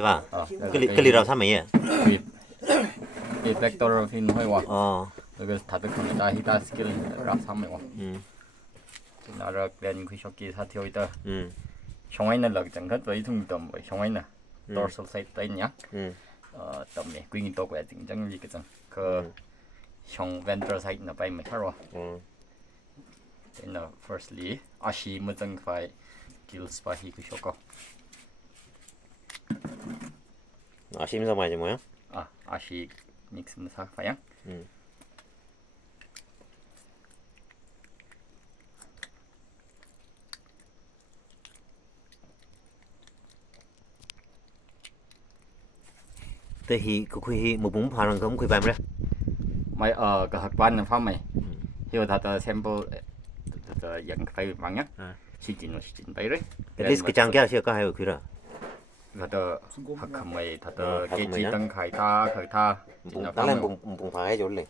对吧？这个里头他没耶。이 백도르 핀 회와 哦， 여기 다들 컴다 히다 스킬 랍 삼매와 嗯 나라 그랜 쿠쇼키 사티오이다 嗯 형아이는 럭 정kat với thùng tầm với 형아이는 Ừ. dorsal side tay nhá 嗯 tầm này quy nhiên to của tình chẳng gì cái chẳng cái 형 ventral side nó bay mà tharo 嗯 then firstly ashi mà chẳng phải kill spa hi kushoko 아 심사 많이 뭐야? ashi mix mà sao phải 음. Thế thì cái một bốn phản không cái bài đấy. mày cái hạt ban là phá mày hiểu thật sample dẫn phải bằng nhá chỉ chính bay đấy At least cái trang kia chưa có hay cái đó. thật hạt không mày thật cái chỉ tăng khai tha Đó là bùng phải chỗ này.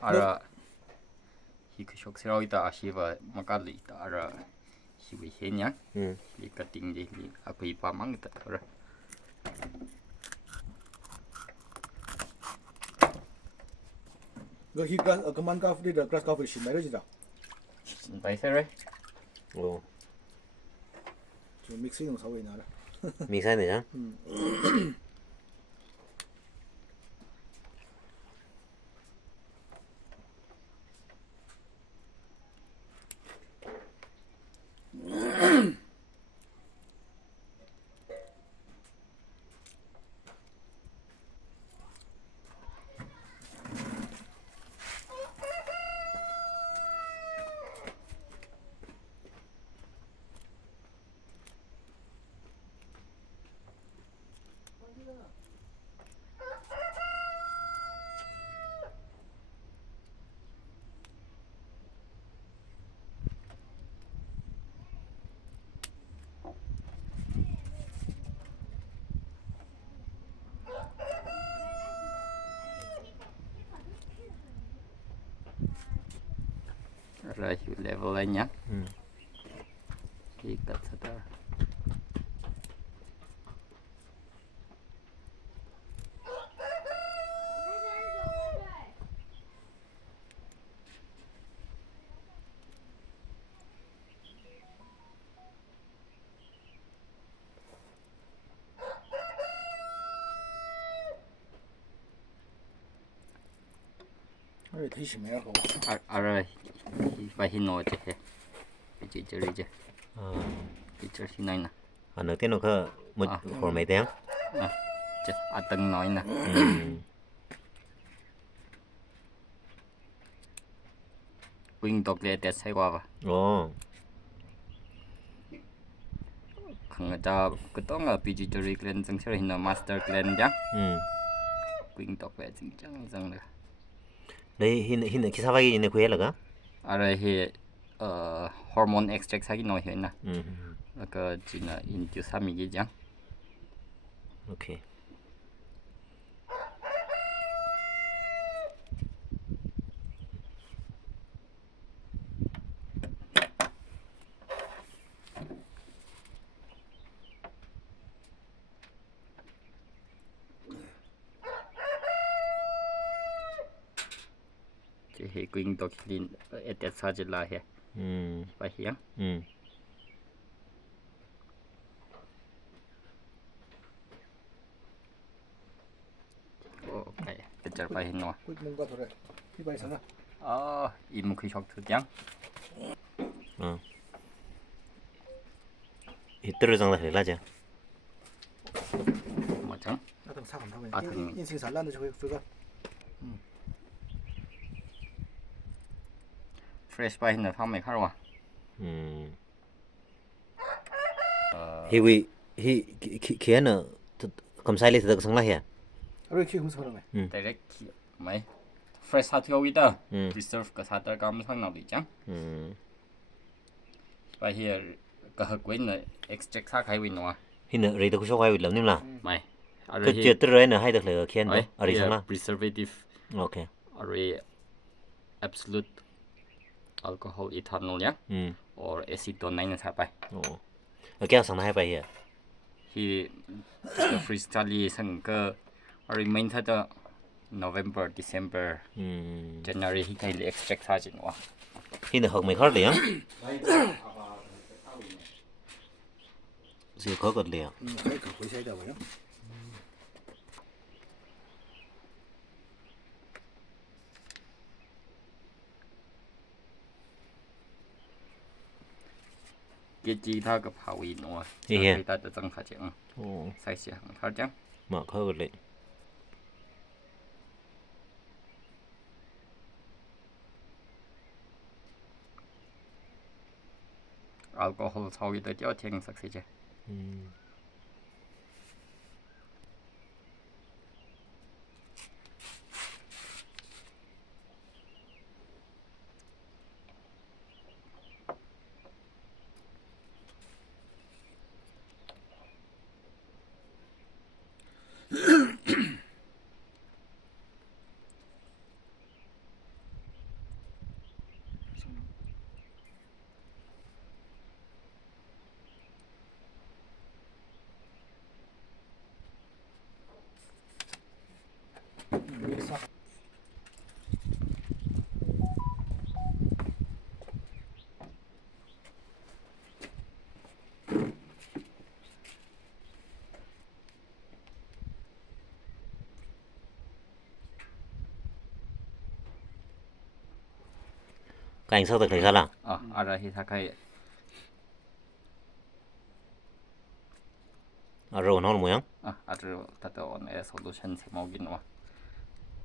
알아 이그 쇼크스로이다 아시바 마칼리다 알아 시위 해냐 이까 띵지 아그 이파 망다 그래 cái khi cái man cà phê được cà phê xin này đó chứ đâu 바이세레 Ồ, 저 믹스 용 사고 있나 mình sai này nhá. 알아 히 레벨 했냐 이까 타다 cái thấy xin này không 알아 바히 노제 해 이제 저리제 이제 신나이나 À nửa tiếng nó có một hồi mấy tiếng. 제 아땅 노이나 꾸잉 독레 때 세과봐 Ồ, 강자 그동안 비지저리 클렌 정체로 있는 마스터 클렌자 꾸잉 독레 진짜 이상다 đây hiện cái sao vậy này quên là cả. 알아 해 호르몬 엑스트랙트 하기 노 해나 Ừ, 그 지나 인듀 3이기장 ok. 제 꾸잉 독 클린 에때 사질라 해 Ừ, 바히야 ừ. 오케이 그절 바히 노 cái 뭔가 더래 이 바이 사나 이문 그 혁투장 Thì tự rằng là phải là chứ. 뭐죠 나도 사람 타고 아, 당연히. 인생 잘 나는 저거 프레시 바히는 판매 하러 Ừ. Khi nó cầm sai lên thì được sống lại hả? 왜 이렇게 흠수하는 거야 다이렉트 마이 프레시 사트 여기다 음. 리서브 그 사들 감상 나도 있죠 Ừ. 바히 그 하고 있는 엑스트랙트 사 가고 있는 와 Thì nữa rồi tôi có số quay lắm nhưng là 마이 cái chuyện tự rồi nó hay được là khi anh 어이 ở đây sống là. preservative Ok. are absolute alcohol ethanol이야 Ừ. or acetone 9ใส่ไป โอ้เอาแก้วสั่งมาให้ไปเฮีย ที่the freestyle ซึ่งก็ remain ถ้าจะ November December อืม January ที่ใคร extract ท่าจินวะ ที่หนึ่งหกไม่คอร์ดเลยยังสิเขากดเลย 可以可回下一点吧呀。 เกจีท่ากับเผาอินวะ เฮีย ที่ท่าจะต้องท่าจิง โอ้ ใส่เสียงท่าจัง หมาเขากดเลย แอลกอฮอล์超一的叫天สักสิเจ อืม 没啥。 ก็ยังสักตะไคร้กันล่ะ อ่ะอะไรที่ท่าใคร เอาเราหน้องมั้ยยัง อ่ะอาจจะถ้าจะ on air solution เสมอกินวะ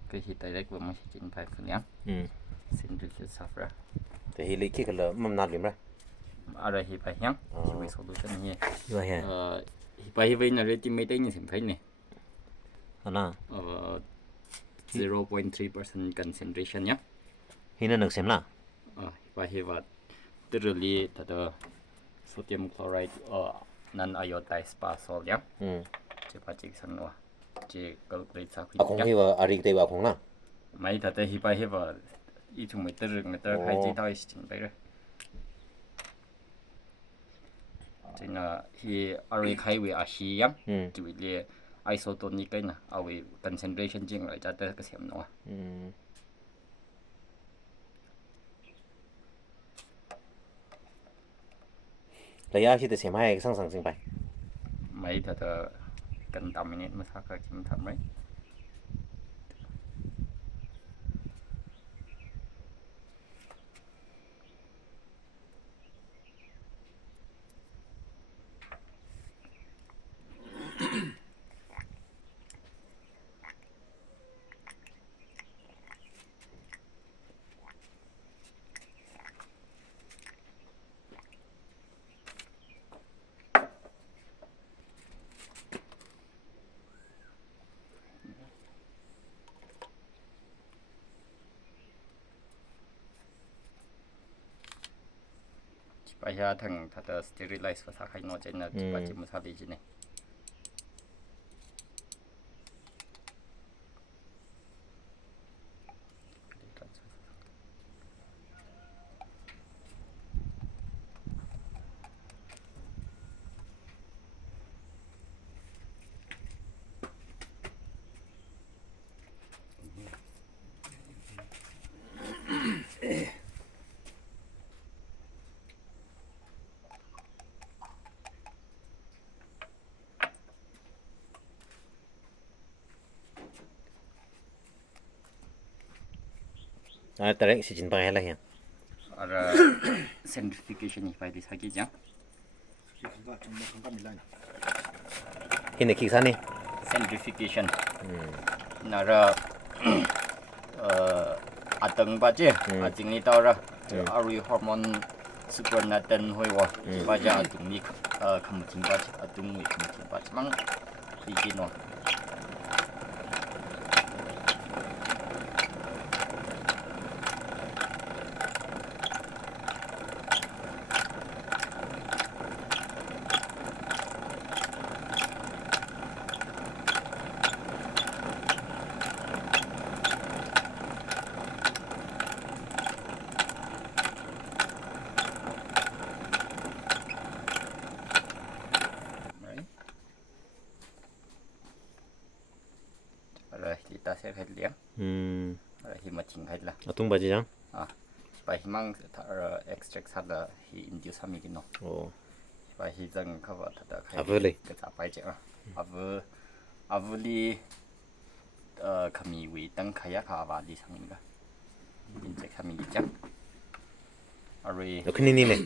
ก็ที่ direct ว่าไม่ใช่จินไปคนยัง อืม centrifuge software แต่เฮลิคิดกันเลยมันนานหรือไม่ อะไรที่ไปยังที่ไป solution นี่ อยู่เฮีย ที่ไปที่นั่นเลยที่ไม่ได้ยินเสียงใครเนี่ย อันน่ะ 0.3% concentration เนี่ย ที่นั่นหนึ่งเซมล่ะ ไปที่ว่าตัวเรื่องถ้าจะ sodium chloride non iodized spa salt เนี่ย อืม จะไปจิกสันวะจะก็เลยสัก เอาของที่ว่าอาริกเตว่าของน่ะ ไม่ถ้าจะที่ไปที่ว่าอีทุ่มไม่ตัวเรื่องไม่ตัวใครจะได้สิไปเลยจะน่ะที่อะไรใครวิอาชีพ อืม 就为了 isotonic 呢，啊为 concentration 进来在这个什么啊？ อืมระยะที่จะเสียให้สร้างสิ่งไป 没它的跟 dominate 嘛，它个什么它没？ ไปหาทางถ้าจะ sterilize ภาษาไทยโน้ตเจนนะปัจจุบันทำดีจริงเนี่ยแต่เรื่องสิจินไปอะไรเฮีย อะไร centrifugation ไปดีสักกี่จัง 这很大，整的很大米烂的。 ที่ไหนคิดซะนี่ centrifugation 那个阿登吧这啊经历到了阿瑞 hormone supernatant 会哇吧这阿登你看不清吧阿登你看不清吧mang ý kiến nó sẽ phải liếng thì mà chỉnh hết là 어떤 바지장? phải mang extract sát là thì induce ham cái nó 오. phải thì dần cover thật là 아블리. cái啥phải chứ 아블리 감이 위 땅카야 가발리 상인가 인제 감이 있죠 아리 큰이니네.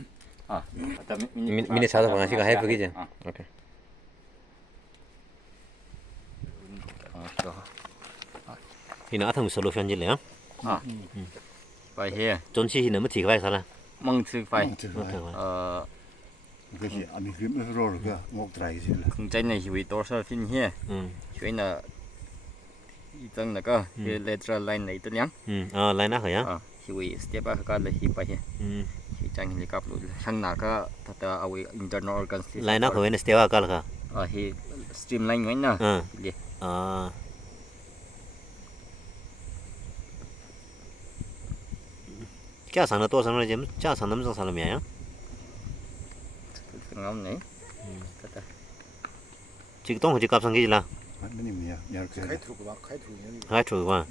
그다음에 미니 사다 방아시가 해보기지. 오케이. Thì nó thằng solution gì lẽ? phải here Chốn chi thì nó mới chỉ cái sao là? mong thứ phải 그것이 아미 그로를 그 목드라이 질. 굉장히 희위 도서 fin here chuyện là 이정 나가 그 lateral line này tức nhang lại nó hả? 희위 step up cái là 희위 phải 희장 힘이 갑로 sang 나가 다다 아위 internal organs lại nó phải nên step cái là 희 streamline ngay nè cái sản nó to sản nó chấm cái sản nó sản là mẹ á ngóng này chỉ tông chỉ cặp sang cái gì là 아니 뭐야. 이렇게 hai trụ mà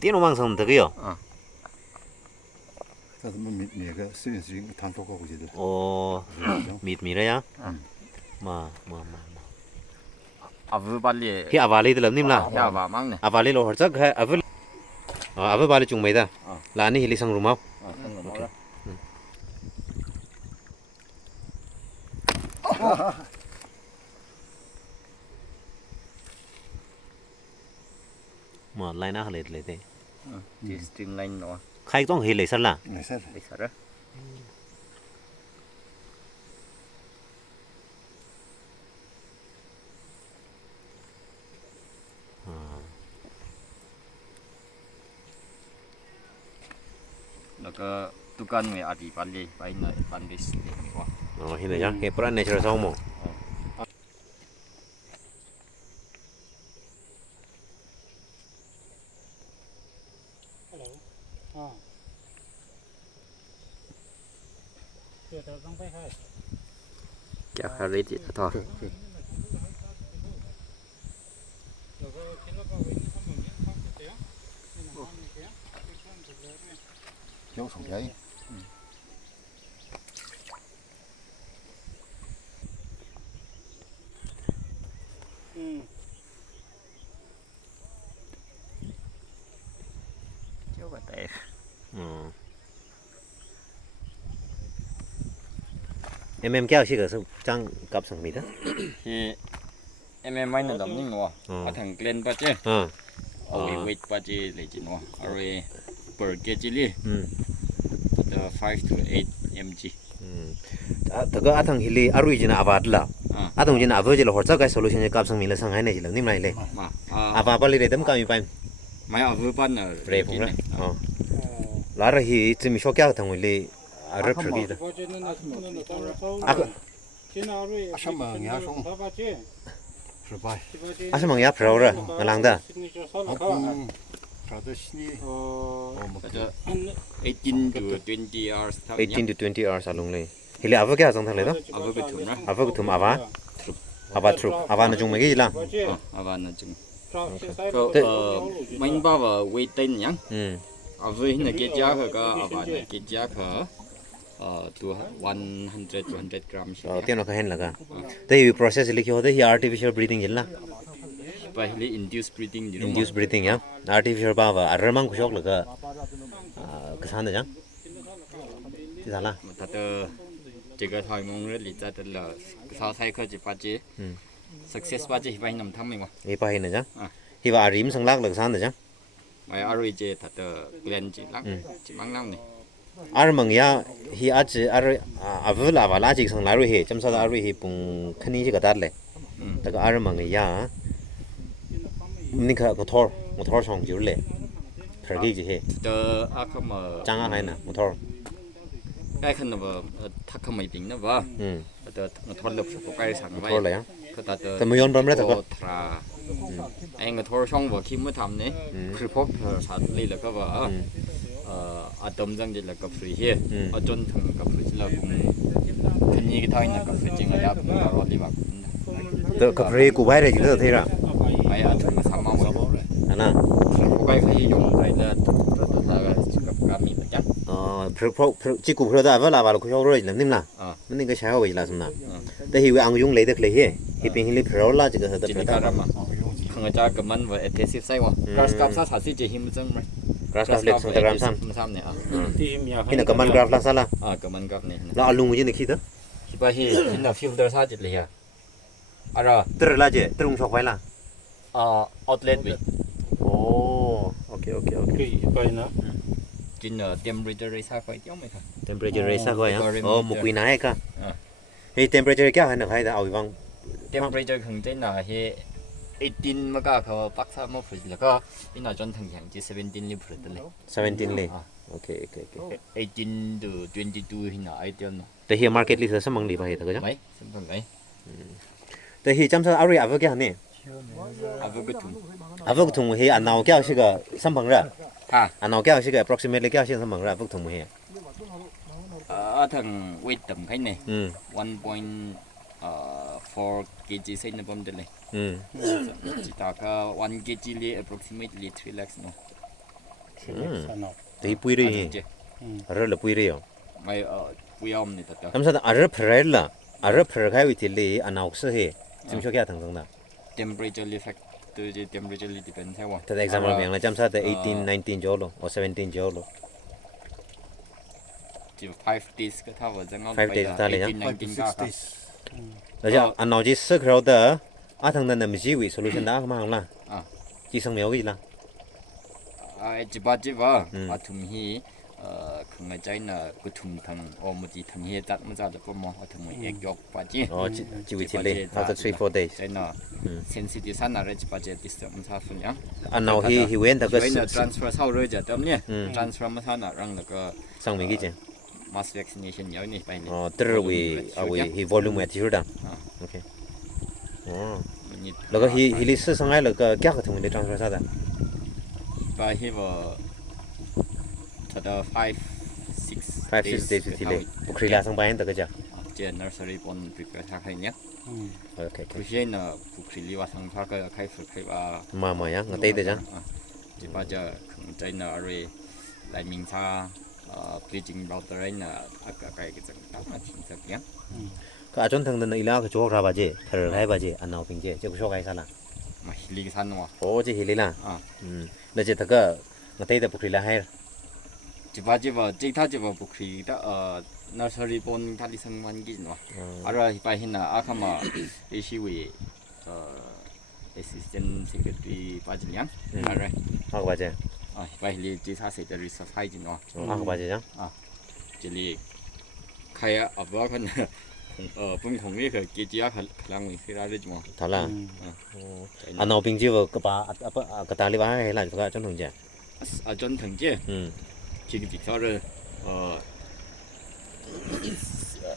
tiếng nó mang sang được cái 그래서 뭐 내가 스윙 단독하고 지들. 오 mịt đấy á mà 아브발리 khi avali thì làm nim là 야바 막네 avali lo horchak hai avali chung mấy da là anh hili sang room không mà lại nó lấy thế 이 streamline nó khai tông hili sao là 네, 살. để sao đó cái tukan người adi bali bay nơi bandis này quá hili ya cái peran natural sao mà chả khá rít gì thôi 요 성자이. chưa có tệ em kéo xí cái trang cặp sang mịt á thì em may là đóng những nó ở thằng Glen ba chứ ở weight ba chứ lấy chỉ nó rồi per kg li 5 to 8 mg thằng thằng hili aruijina avadla thằng jina avajila horcha cái solution cặp sang mịt là sang hai này chỉ là nim này le mà avapali re dem kami paim máy ở vừa ban ở re phung ra lá ra hi chimi shokya thằng hili arab thagi da 아샤마 야송. 그봐. asmang ya phraura ngalang da 저도 신이 18 to 20 hours 18 to 20 hours along le hili ava kya sang thang le da ở vừa thùng đó ava ku thum ava tru ava na chung me gi la ở ban là chừng cái mình bao vào weight tên nhá ở vừa hình là cái giá cái ở ban là cái giá cái to 100 to 100 grams tiên nó khen là ka te process likho de hi artificial breathing jilla phải là induced breathing gì induced breathing ya artificial ba wa armang khok la ka ka san da jang ti sa la thật chỉ cái thời mong rất là thật là sau sai khơi chỉ phát chế success phát chế phải nằm thăm mình mà e pa hin na jang hi wa rim sang lak la san da jang mày ở chế thật Glen chỉ lắm chỉ mang năm này armang ya hi ar avula wa la ji sang la ru he cham sa da ru he pung khani ji ka dar le ta ka armang ya ni ka motor song ju le phar gi ji he tờ không mà chang a hai na motor cái khăn là thắc không mấy tính nữa vợ tờ motor lập của cái sáng vậy motor la ya cái tờ ta mo yon bam le ta ko thà anh motor xong vợ khi mới thầm đấyคือพบสัตว์เลยแล้วก็ว่าอาตมจังจะแล้วก็ฟรีเฮอาจนถึงกับฟรีแล้วคันนี้ก็ทายนะกับฟรีจริงอ่ะแล้วรอดีมาก ta ka phre ku bai re ji la thei ra 아예 아tum 삼마 뭐 하나 고가이 가이 용자이나 나가 지금 감이 맞자 지구 프로다 봐 라발 그 효로 있는님라 근데 그 샤워 있라 som나 근데 이 안용 레드 클레 히 빙힐리 프로라 지금 하다 지니까라마 강자 그만 뭐 에테시브 사이와 그라스 값사 사실 제 힘증 뭐 그라스 값 스타그램 삼 삼네 팀이야. 히나 그만 그래프 라살라 그만 값네 라 알룽 무진 키다 히바히 히나 필터 사질이야 알아 들라제 들웅 쇼파이라 아웃렛 위 오 오케이 그 이바이나. 진짜 템퍼레처를 사과이 띄엄에 가 temperature raise 거야 một quý nãy cả thì temperature क्या है ना भाई 다 어이방 템퍼레처 경제나 해 18 마가 그 박사 뭐 풀리가 이나 전 당장지 17리 풀었더래 17 오케이 18 to 22 히나 아이디어노แต่ here market list sẽ mang đi vào hết rồi chứ mấy xong rồi แต่ here chăm sóc area với cái này 아버 thùng here anh nào cái cái sản phẩm ra à anh nào cái approximately cái sản phẩm ra với thùng here ở thằng weight tầm cái này 1.4 kg xây nó bấm được này chỉ ta có 1 kg li approximately 3 lakhs no thì bùi đi rất là bùi đi mày bùi om này thật chăm sóc ở phải là ở phải cái vị trí li anh nào sẽ here chăm sóc cái thằng thằng nào temperature effect từ temperature depend theo thật example miệng là chăm sóc 18 19 chỗ luôn or 17 chỗ luôn chỉ 5 days cái thao vào trong 5 days ta lấy nhá 19 ka rồi chứ anh nói chỉ sức rồi đó thằng này làm gì vậy solution đó không mang là chỉ sang méo cái gì là chỉ ba chỉ vào thùng hi không ai trái là cái thùng thằng một chỉ thằng hi chắc mới ra được không mà thùng egg yolk ba chỉ chỉ vị trí lấy after 3-4 days trái là sensitive sana rồi chỉ ba chỉ disturb mới ra phân nhá anh nói hi went the cái transfer sau rồi giờ tầm nhé transfer mới sana rằng là cái sang mình cái gì mass vaccination nhớ nhỉ phải từ hi volume at chưa đăng okay rồi cái hi list sang ai là cái các thùng để transfer sao đó và hi vào thật 5-6 days thì lấy khi là sang bán được cái gì 제 nursery 본 prepare 다 했냐? okay 그시에는 부크릴리와 상사가 카이프가 뭐야 어때 되자 지 맞아 저희는 아래 라이밍사 bleaching router에는 아까 가이게 좀 딱만 진짜냐? 그 아전 당는 일라 그 조가 봐지 털 해 봐지 안 나오 빙제 저 쇼가 있잖아 막 힐리기 산노 오지 힐리라 근데 저거 어때 돼 부크릴라 해 지 맞아 지 부크리다 nursery 본 달리 성만기 너 알아 이바히나 아카마 이시위 assistant secretary 빠질량 알아 하고 봐지 이바힐리 지사세들 리서치 하이지 너 하고 봐지죠 질리 카야 아바칸 분명 공위 그 기지야 칼랑 히라르지 뭐 달라 안 나오 빙제 그바 그 달리 봐 해라 그거 좀 동제 전 등제 지금 빅터를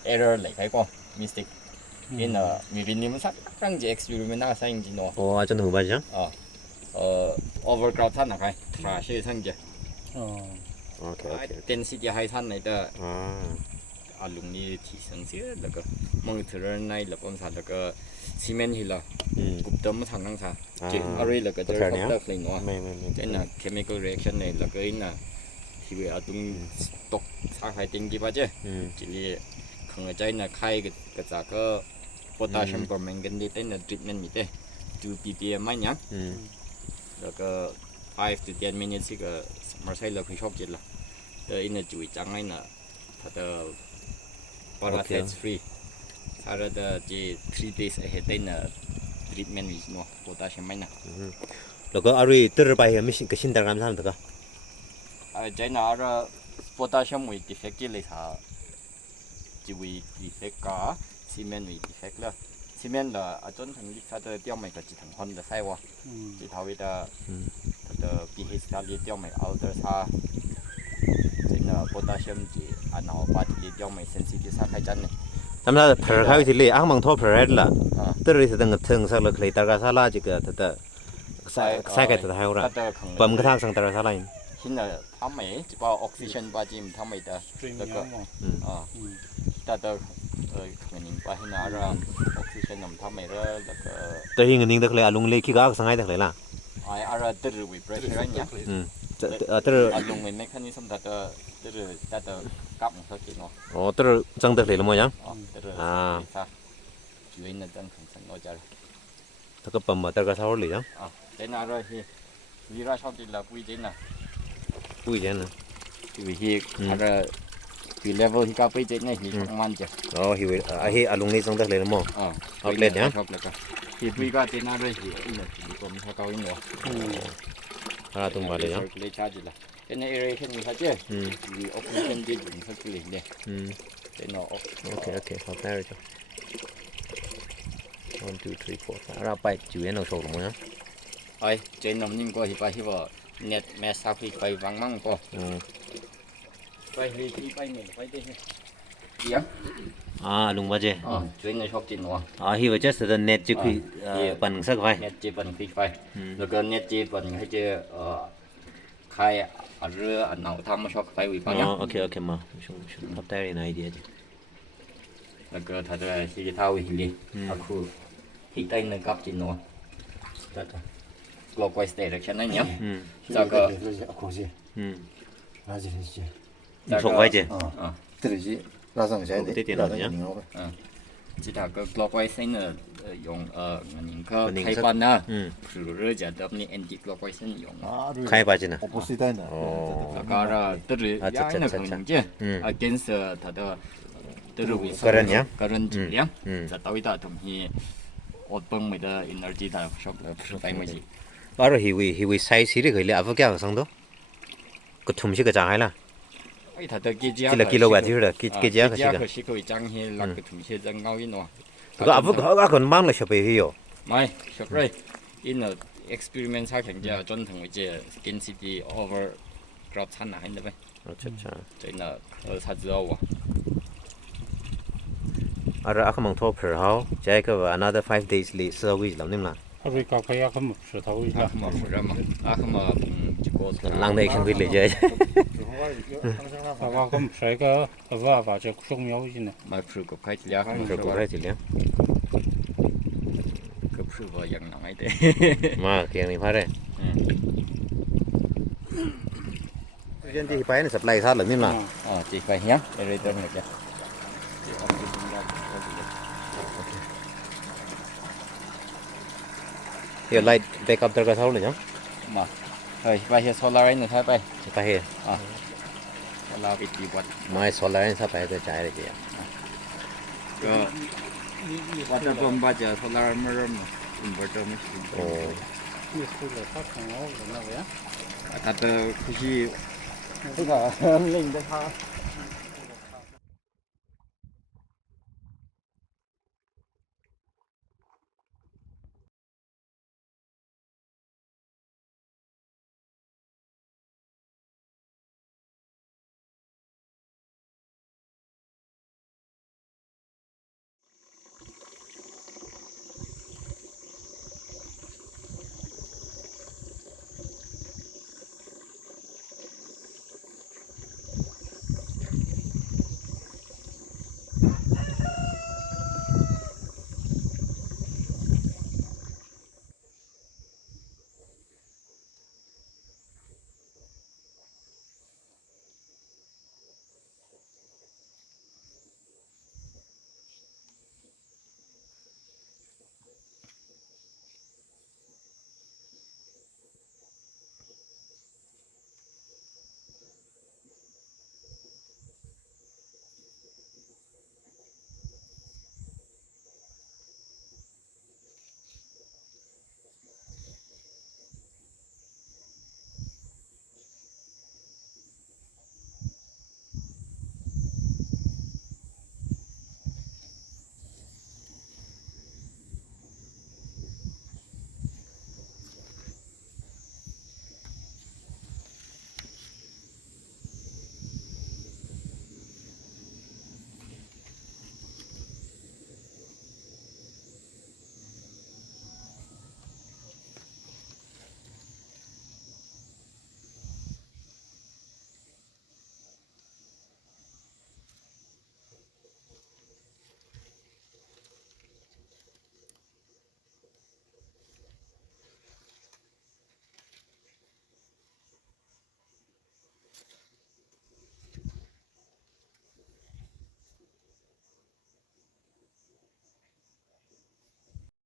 error lại cái con mistake nên là vì vì nếu mà sắp răng gì experiment nào sai gì nó 좀 더 봐지죠 overcrowd thân là cái trash thân gì 오케이 density high thân này đó alumni thì sáng xíu là cái monitor này là con sao là cái cement thì là cụm tấm thằng năng sao chứ array là cái chơi không được lên nó cái là chemical reaction này là cái là thì bây giờ tung tốc sang hai tiếng kia chứ chỉ là không ở đây là khai cái giá cái potassium permanganate tên là treatment như thế 2 ppm mấy nhá rồi cái 5 to 10 minutes cái mà sai là khi shop chết là đây là chuỗi trắng này là thật parasite free sau đó chỉ 3 days ahead tên là treatment như nó potassium mấy nè rồi cái ari từ bài hiện mình cái sinh đặc làm sao được cái nào là potassium with defect là sao chỉ vì defect cả cement with defect là cement là ở trong thằng đi sao tiêu mày cái chỉ thằng con là sai quá chỉ thao với là pH ta tiêu mày outer sa cái là potassium chỉ anh nào bắt đi tiêu mày sensitive sa khai chân này咱们盆开去哩，俺们拖盆来了，这里是那个藤上了，可以大概啥啦？这个它的晒开它还有啦，不们个汤上大概啥啦？ hiện là thăm mấy chỉ bảo oxygen ba chim thăm mấy đó là cái 따다 그냥 바히나라 옥시전 좀 담으러 그 또 히 ngning dak le alung le ki ga sangai dak le la 아이 알아 들을 위 프레셔냐 알롱 위 메커니즘 따다 들을 따다 값 서지 너 또 jang dak le mo yang 들을 아. 주인은 던 컨선 노잘 ta ka pam ma ta ka sa le yang 대나라 히 위라 샵딜라 부이제나 pui jen 위 알아 위 레벨 히가 부이제네 히 정만제 hi we hi alung ni jang dak le mo outlet ya 히 부이가 대나라 히 이거 좀 하고 있는 거 ara tum ba le yang le charge라 얘네 에레이션 하지 위 오픈션 디 좀 설득인데 얘너 okay how there jo 1 2 3 4 ara pai chu yen no so lo mo yang 아이 제 놈님 거 히바 히바 넷 메사피 거의 왕망 거 거의 히 빠이네 빠이데 야 alung ba je 주인은 숍진 와 hi we just the net ju ki pan sak vai 넷 집은 피파이 그거 넷 집은 이제 khai ở rửa ở nấu tham một số phải bị bao nhiêu okay ma shung top there in idea je là cái thật là khi thao hình đi à khu thì tay nâng cấp chỉ nó clockwise direction này nhá cho cái sok vai je chỉ là cái clockwise này dùng những cái thay ban á rồi rửa giờ đập ní anti clockwise dùng khai ba je na cái là tức là cái này không chứ against thật là current ya current 질량 자 따위다 동히 어떤 메다 에너지 다 쇼파이 뭐지 바로 hiwi size hi le avu kya sang do ko thum shi ga jang hai la 이 다들 기지야 kilowatt hi da ki ja ka shi ga 그 시고 장히 락그 tum시 정가위 노 ko avu ga kon mang la shope hi yo 마이 쇼프라이 in experiment 사 경제 전통 이제 skin city over crop 산나 했는데 봐 acha acha 저희나 사주어 ara akamang tho phir hao jai ka another 5 days le so wi lam nim la Rồi cà phê không một sự thấu ý là 아마 프라마 아마 지고 lang de action le je và không phải cái và cho không nhau gì nè 마이 프루고 카이틀야 ko ko hai ti le 그 프루버 양 나와야 돼 ma kyang ni pha re jen ti pai ni supply sa lam nim la chỉ phải nhá để tôi được chưa here light backup dar ka thau le jang mà rồi bây giờ solar này thay bay pa he solar bị bị bật mai solar ni sa pai de jai le je cái water pump bây giờ solar mới inverter mới như thế là phát hàng nhau là nào vậy thật là khi tức là linh đấy ha